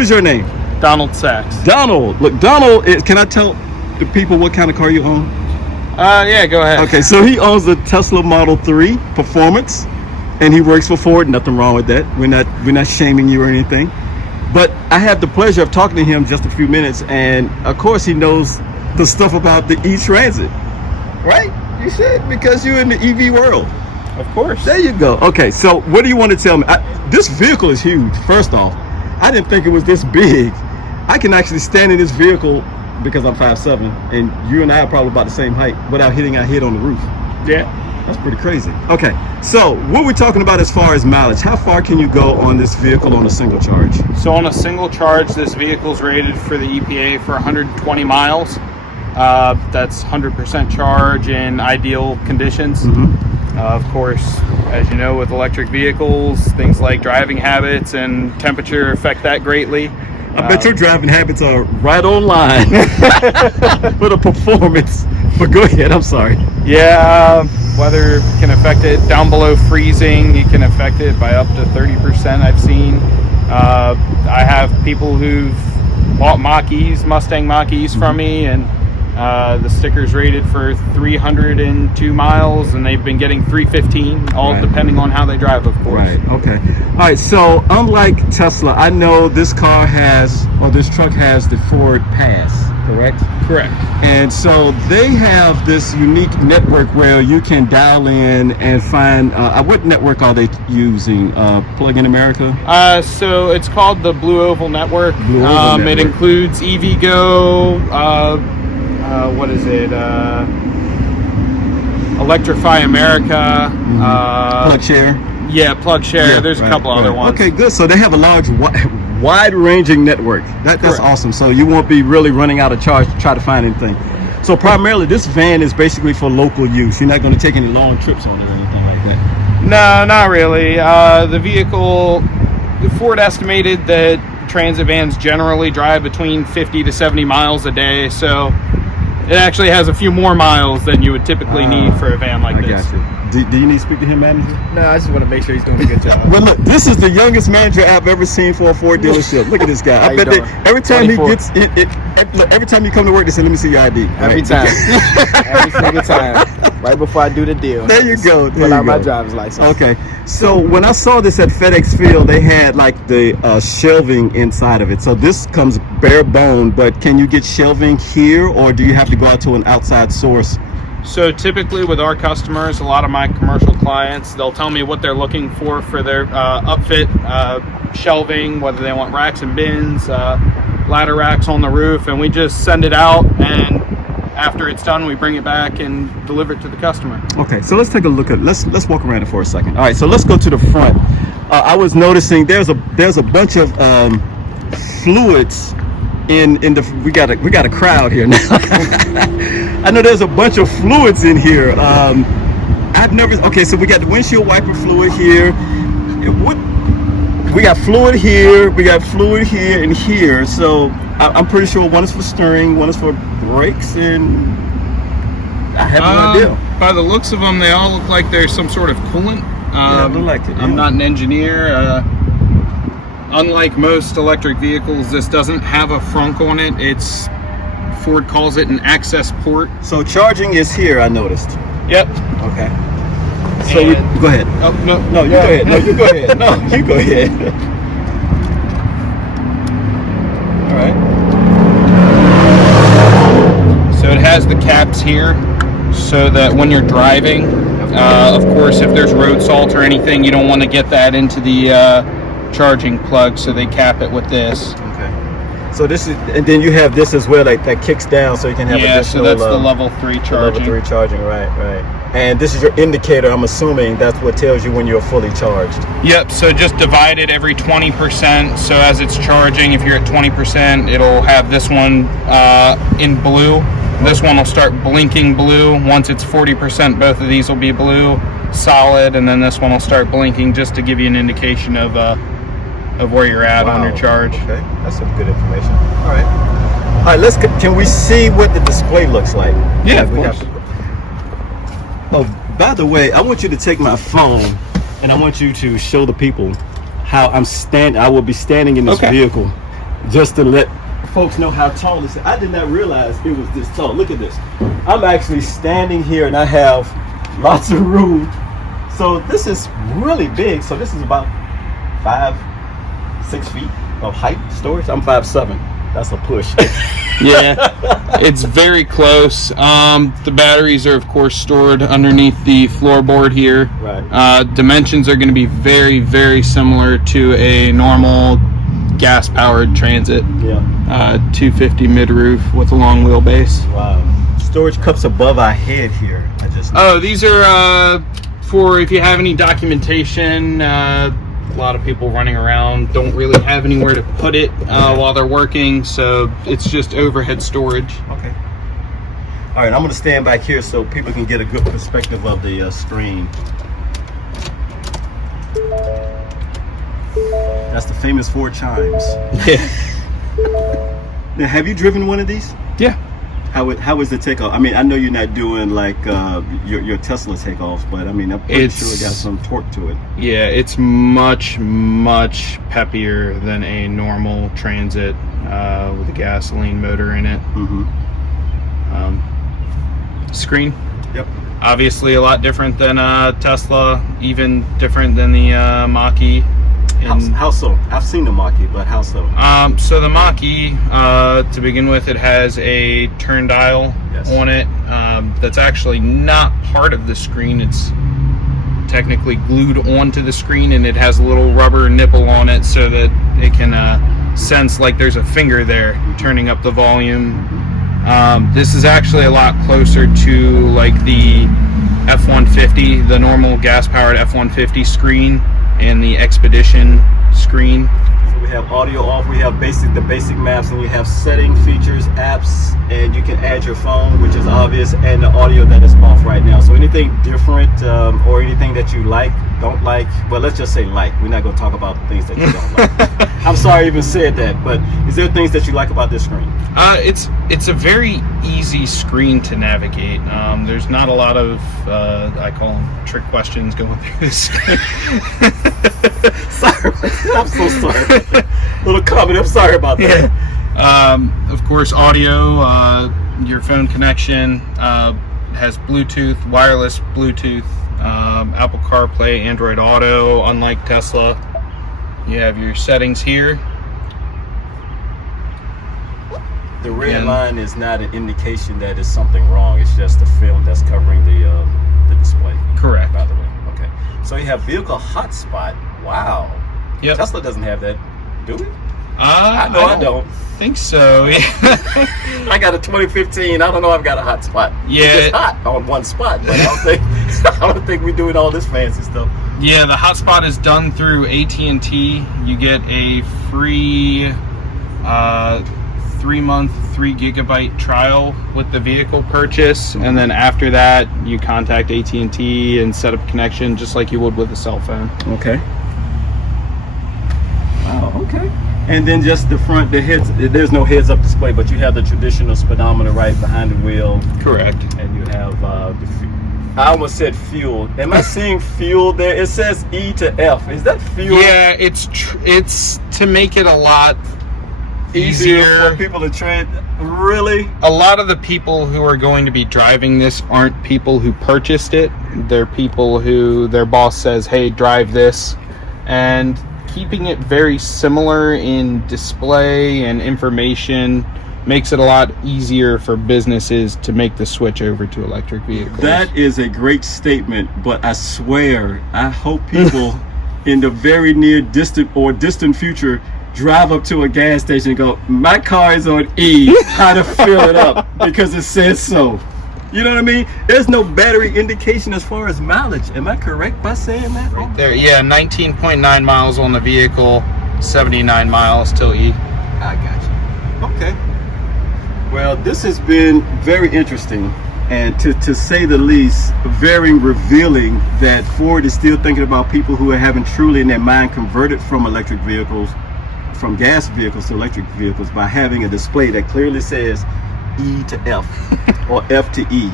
what is your name? Donald Sachs. Donald. Look, Donald, can I tell the people what kind of car you own? Yeah, go ahead. Okay, so he owns a Tesla Model 3 Performance, and he works for Ford. Nothing wrong with that. We're not shaming you or anything. But I had the pleasure of talking to him just a few minutes, and of course he knows the stuff about the E-Transit, right? You said, because you're in the EV world. Of course. There you go. Okay, so what do you want to tell me? This vehicle is huge. First off, I didn't think it was this big. I can actually stand in this vehicle because I'm 5'7", and you and I are probably about the same height without hitting our head on the roof. Yeah. That's pretty crazy. Okay, so what we're talking about as far as mileage, how far can you go on this vehicle on a single charge? So on a single charge, this vehicle's rated for the EPA for 120 miles. That's 100% charge in ideal conditions. Of course, as you know, with electric vehicles, things like driving habits and temperature affect that greatly. I bet your driving habits are right on line for the performance. But go ahead, I'm sorry. Yeah, weather can affect it down below freezing. It can affect it by up to 30%, I've seen. I have people who've bought Mach-E's, Mustang Mach-E's from me, and the sticker's rated for 302 miles, and they've been getting 315, all depending on how they drive, of course. Right, okay. All right, so unlike Tesla, I know this car has, or this truck has the Ford Pass, correct? Correct. And so they have this unique network where you can dial in and find, what network are they using? Plug in America? So it's called the Blue Oval Network. Blue Oval Network. It includes EVgo, what is it? Electrify America. PlugShare. Yeah, PlugShare. Yeah, there's a couple other ones. Okay, good. So they have a large, wide-ranging network. That's awesome. So you won't be really running out of charge to try to find anything. So primarily, this van is basically for local use. You're not going to take any long trips on it or anything like that. No, not really. The vehicle, Ford estimated that transit vans generally drive between 50 to 70 miles a day. So it actually has a few more miles than you would typically need for a van like this. I got you. Do you need to speak to him, manager? No, I just want to make sure he's doing a good job. Well, look, this is the youngest manager I've ever seen for a Ford dealership. Look at this guy. I bet that every time 24. He gets it, look, every time you come to work, they say, "Let me see your ID." Every time, every single time, right before I do the deal. There you go. Pull out my driver's license. Okay. So when I saw this at FedEx Field, they had like the shelving inside of it. So this comes bare bone, but can you get shelving here, or do you have to go out to an outside source? So typically with our customers, a lot of my commercial clients, they'll tell me what they're looking for their upfit, shelving, whether they want racks and bins, ladder racks on the roof, and we just send it out, and after it's done, we bring it back and deliver it to the customer. Okay, so let's take a look at, let's walk around it for a second. All right, so let's go to the front. I was noticing there's a bunch of fluids in the, we got a crowd here now. I know there's a bunch of fluids in here. Okay, so we got the windshield wiper fluid here. We got fluid here, we got fluid here and here. So I'm pretty sure one is for steering, one is for brakes, and I have no idea. By the looks of them, they all look like there's some sort of coolant. Yeah, look like it. I'm not an engineer. Unlike most electric vehicles, this doesn't have a frunk on it. Ford calls it an access port. So charging is here, I noticed. Yep. Okay. So go ahead. Oh, no, you go ahead. No, you go ahead. No, you go ahead. All right. So it has the caps here, so that when you're driving, of course, if there's road salt or anything, you don't want to get that into the charging plug, so they cap it with this. Okay. So this is, and then you have this as well, like that kicks down, so you can have additional. So that's the level 3 charging. Level 3 charging, right. And this is your indicator. I'm assuming that's what tells you when you're fully charged. Yep. So just divide it every 20%. So as it's charging, if you're at 20%, it'll have this one in blue. This one will start blinking blue. Once it's 40%, both of these will be blue, solid, and then this one will start blinking just to give you an indication of where you're at on your charge. Okay, that's some good information. All right, can we see what the display looks like? Yeah, of course. Oh, by the way, I want you to take my phone and I want you to show the people how I will be standing in this vehicle. just to let folks know how tall this is. I did not realize it was this tall. Look at this. I'm actually standing here and I have lots of room. So this is really big. So this is about 5-6 feet of height storage. I'm 5'7". That's a push. Yeah, it's very close. The batteries are, of course, stored underneath the floorboard here. Right. Dimensions are going to be very, very similar to a normal gas-powered Transit. Yeah. 250 mid-roof with a long wheelbase. Wow. Storage cups above our head here. These are for if you have any documentation. A lot of people running around don't really have anywhere to put it while they're working, so it's just overhead storage. Okay. All right, I'm going to stand back here so people can get a good perspective of the screen. That's the famous 4 chimes. Yeah. Now, have you driven one of these? Yeah. How is the takeoff? I mean, I know you're not doing like your Tesla takeoffs, but I mean, I'm pretty sure it got some torque to it. Yeah, it's much, much peppier than a normal Transit with a gasoline motor in it. Mm-hmm. Screen. Yep. Obviously a lot different than Tesla, even different than the Mach-E. How so? I've seen the Mach-E, but how so? So the Mach-E, to begin with, it has a turn dial on it. That's actually not part of the screen. It's technically glued onto the screen, and it has a little rubber nipple on it so that it can sense like there's a finger there turning up the volume. This is actually a lot closer to like the F-150, the normal gas-powered F-150 screen, and the Expedition screen. So we have audio off, we have the basic maps, and we have setting features, apps, and you can add your phone, which is obvious, and the audio that is off right now. So anything different or anything that you like, don't like, well, let's just say like. We're not going to talk about the things that you don't like. I'm sorry I even said that, but is there things that you like about this screen? It's a very easy screen to navigate. There's not a lot of I call them trick questions going through this screen. Sorry, I'm so sorry. Little comment. I'm sorry about that. Yeah. Of course, audio. Your phone connection has Bluetooth, wireless Bluetooth, Apple CarPlay, Android Auto. Unlike Tesla, you have your settings here. The red line is not an indication that it's something wrong. It's just the film that's covering the display. Correct. By the way. Okay. So you have vehicle hotspot. Wow. Yep. Tesla doesn't have that, do we? I don't think so. Yeah. I got a 2015. I don't know. I've got a hotspot. Yeah. It's just hot on one spot, but I don't think we're doing all this fancy stuff. Yeah, the hotspot is done through AT&T. You get a free 3-month, 3 gigabyte trial with the vehicle purchase, and then after that, you contact AT&T and set up connection just like you would with a cell phone. Okay. Wow. Okay. And then just the front, the heads. There's no heads-up display, but you have the traditional speedometer right behind the wheel. Correct. And you have I almost said fuel. Am I seeing fuel there? It says E to F. Is that fuel? Yeah, it's to make it a lot easier for people to trade. Really? A lot of the people who are going to be driving this aren't people who purchased it. They're people who their boss says, hey, drive this. And keeping it very similar in display and information makes it a lot easier for businesses to make the switch over to electric vehicles. That is a great statement, but I swear, I hope people in the very near distant future drive up to a gas station and go, my car is on E, how to fill it up, because it says so. You know what I mean? There's no battery indication as far as mileage. Am I correct by saying that? Right there, yeah, 19.9 miles on the vehicle, 79 miles till E. I got you. Okay. Well, this has been very interesting, and to say the least, very revealing that Ford is still thinking about people who are having truly in their mind converted from electric vehicles, from gas vehicles to electric vehicles, by having a display that clearly says E to F or F to E.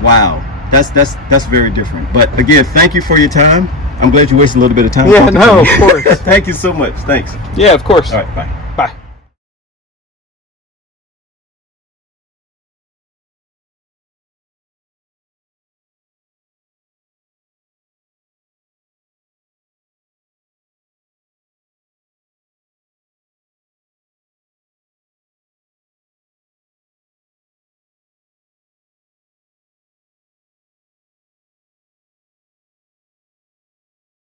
Wow, that's very different. But again, thank you for your time. I'm glad you wasted a little bit of time. Yeah, no, of course. Thank you so much. Thanks. Yeah, of course. All right, bye.